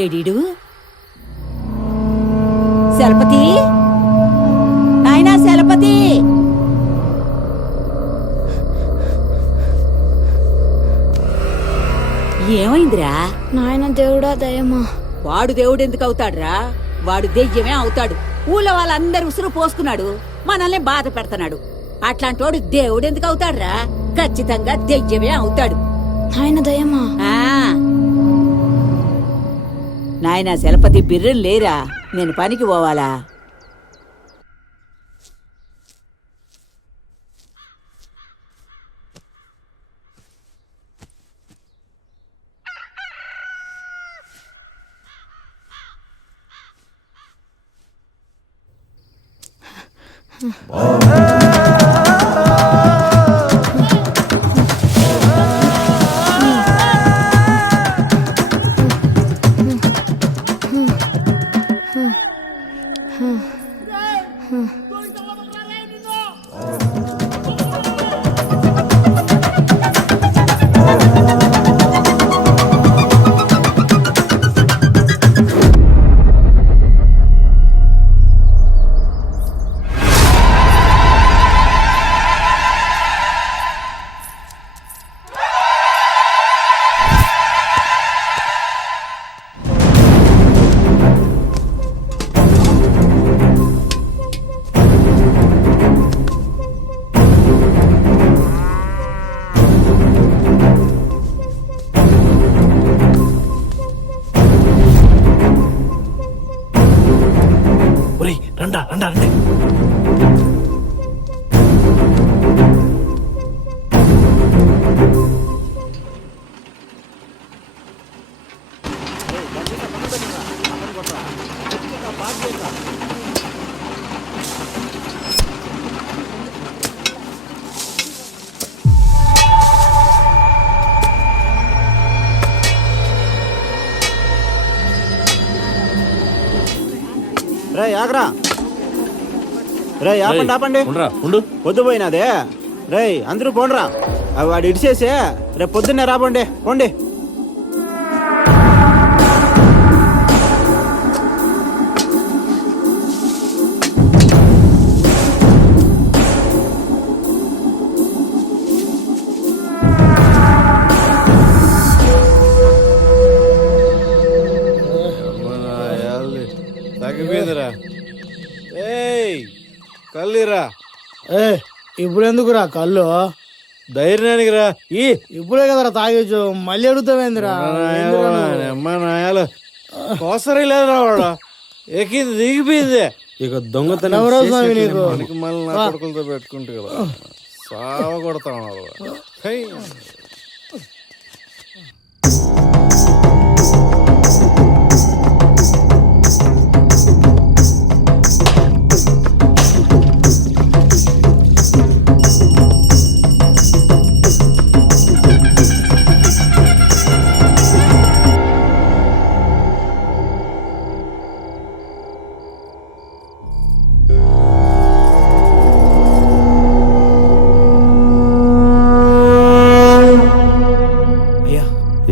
ఏడీడు శలపతి, నాయనా శలపతి. ఏమైందిరా? నాయన దేవుడా దయమా. వాడు దేవుడు ఎందుకు అవుతాడురా? వాడు దెయ్యమే అవుతాడు. ఊళ్ళో వాళ్ళందరూ ఉసురు పోసుకున్నాడు, మనల్ని బాధ పెడతాడు. అట్లాంటోడు దేవుడు ఎందుకు అవుతాడురా? ఖచ్చితంగా దెయ్యమే అవుతాడు. నాయన దయమా. నాయనా శలపతి, బిర్రం లేరా? నేను పనికి పోవాలా? రండా రండా రండి. రే ఆగరా, రే ఆపండి ఆపండి, పొద్దుపోయినదే. రే అందరూ పోండ్రా, వాడు ఇడిచేసే రేపు పొద్దున్నే రాబండి, పోండి. తగ్గిపోయిందిరా. కల్లీరా. ఇప్పుడు ఎందుకురా కళ్ళు? ధైర్యానికి రా. ఇప్పుడే కదరా తాగేచ్చు, మళ్ళీ అడుగుతావేందిరా? అమ్మా నాయాలు కోసరి లేదురా, వాడు ఎక్కింది దిగిపోయింది. ఇక దొంగతనం మళ్ళీ నా కొడుకులతో పెట్టుకుంటే కదా సావ కొడతా ఉన్నారు.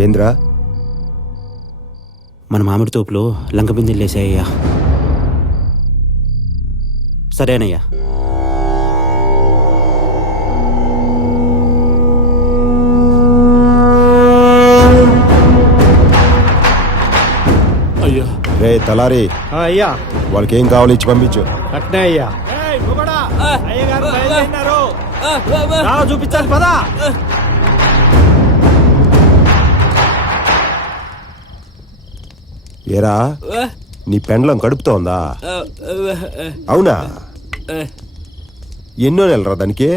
ఏంద్రా? మన మామిడి తోపులో లంక బిందెలు వేసాయ్యా. సరేనయ్యా. అయ్యా రే తలారి, అయ్యా వాళ్ళకి ఏం కావాలో ఇచ్చి పంపించు. అట్నే అయ్యా. చూపించాలి పదా. ఏరా, నీ పెండ్లం కడుపుతోందా? అవునా? ఎన్నో నెలరా దానికి?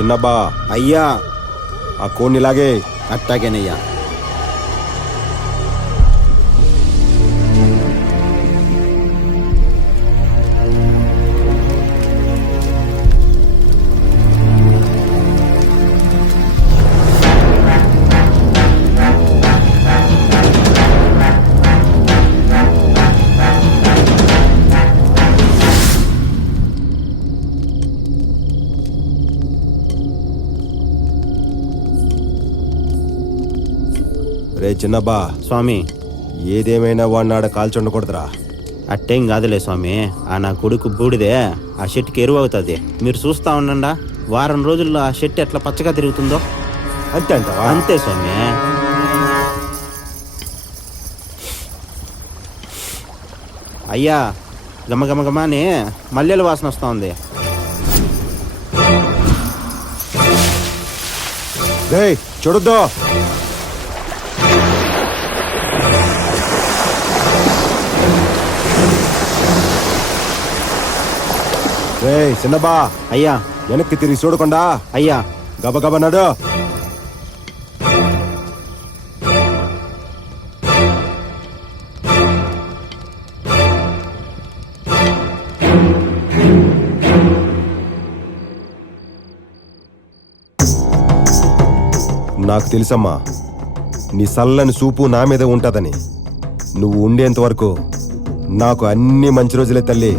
చిన్నబ్బా అయ్యా ఆ కోడినిలాగే అట్టాగేనయ్యా. రే చిన్నబ్బా స్వామి ఏదేమైనా వాడిని ఆడ కాల్చుండకూడదురా. అట్టేం కాదులే స్వామి, ఆ నా కొడుకు బూడిదే ఆ షెట్కి ఎరువు అవుతుంది. మీరు చూస్తా ఉండండా, వారం రోజుల్లో ఆ షెట్ ఎట్లా పచ్చగా తిరుగుతుందో. అంతే అంటావా? అంతే స్వామి. అయ్యా గమగమగమాని మల్లెల వాసన వస్తూ ఉంది. రే చూడొద్దు. రే చిన్నబ్బా అయ్యా వెనక్కి తిరిగి చూడకుండా అయ్యా గబగబ నడు. నాకు తెలుసమ్మా నీ సల్లని చూపు నా మీద ఉంటదని. నువ్వు ఉండేంత వరకు నాకు అన్ని మంచి రోజులే తల్లి.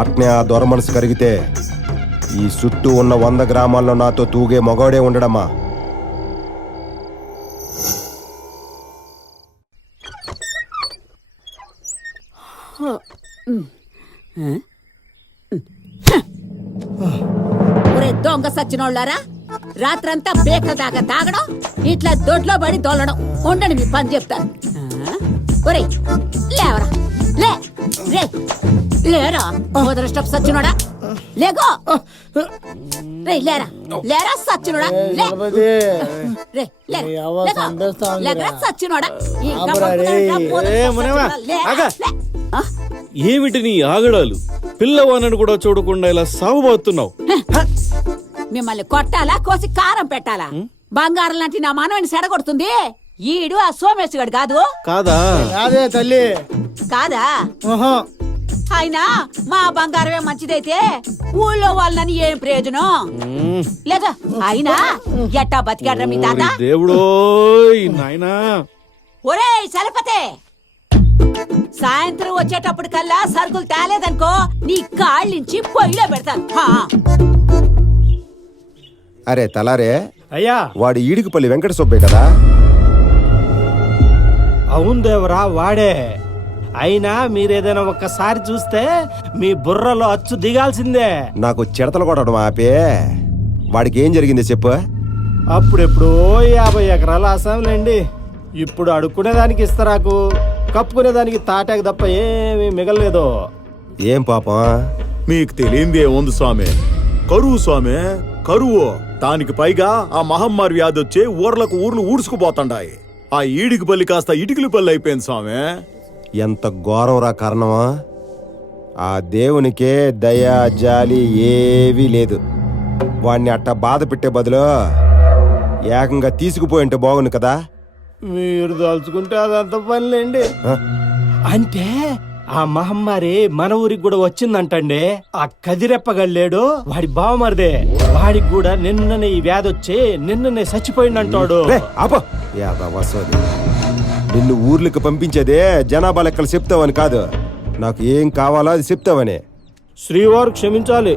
అట్నే ఆ దొర మనసు కరిగితే ఈ చుట్టూ ఉన్న 100 గ్రామాల్లో నాతో తూగే మగవాడే ఉండడమ్మా. ఒరే దొంగ సచ్చినోళ్ళారా, రాత్రంతా బేక దాకా తాగడం, ఇట్లా దొడ్లో పడి దొల్లడం. ఉండండి మీ పని చెప్తాను. ఒరే లేవరా, లే రే లేరా మొదలస్టప్ సచ్చినోడా, లేగో రే, లేరా లేరా సచ్చినోడా, లే రే లేరా సచ్చినోడా. ఏమిటి నీ ఆగడాలు? పిల్లవానని కూడా చూడకుండా ఇలా సాగుబాతున్నావు. మిమ్మల్ని కొట్టాలా, కోసి కారం పెట్టాలా? బంగారం లాంటి నా మనవని సెడగొడుతుంది ఈడు ఆ సోమేశ్వరుడు కాదు. కాదా? అదే తల్లి కాదా? ఆహా. అయినా మా బంగారమే మంచిదైతే ఊళ్ళో వాళ్ళని ఏం ప్రయోజనం లేదా? అయినా ఎట్టా బతికాడ్రా మీ తాత? దేవుడో నాయనా. ఒరే చలపతే, సాయంత్రం వచ్చేటప్పుడు కల్లా సరుకులు తేలేదనుకో నీ కాళ్ళించి పొయ్యిలో పెడతాను. అరే తలారే, అయ్యా వాడు ఈడికిపల్లి వెంకట సుబ్బే కదా? అవును దేవరా, వాడే. అయినా మీరేదైనా ఒక్కసారి చూస్తే మీ బుర్రలో అచ్చు దిగాల్సిందే. నాకు చిడతలు కొట్టడం ఆపే. వాడికి ఏం జరిగింది చెప్పు. అప్పుడెప్పుడో 50 ఎకరాల అసంలేండి. ఇప్పుడు అడుక్కునేదానికి ఇస్తరాకు, కప్పుకునేదానికి తాటాకు తప్ప ఏమీ మిగలలేదు. ఏం పాపం? మీకు తెలియంది ఏముంది స్వామి, కరువు స్వామి, కరువు. దానికి పైగా ఆ మహమ్మారి వ్యాధి వచ్చి ఊర్లు ఊడ్చుకుపోతుండాయి. ఆ ఈడికి పల్లి కాస్త ఇటుకలి పల్లి అయిపోయింది స్వామి. ఎంత ఘోరంరా కారణమా? ఆ దేవునికే దయా జాలి ఏవీ లేదు. వాణ్ణి అట్టా బాధ పెట్టే బదులు ఏకంగా తీసుకుపోయింటే బాగుంది కదా. మీరు తలుచుకుంటే అదంత పనిలేండి. అంటే ఆ మహమ్మారి మన ఊరికి కూడా వచ్చిందంటండి. ఆ కదిరెప్పగలేడు వాడి బావమరిదే, వాడికి కూడా నిన్ననే ఈ వ్యాధి వచ్చి నిన్ననే చచ్చిపోయిందంటాడు. నిన్ను ఊర్లకు పంపించేదే జనాభా లెక్కలు చెప్తావని కాదు, నాకు ఏం కావాలో అది చెప్తావని. శ్రీవారు క్షమించాలి,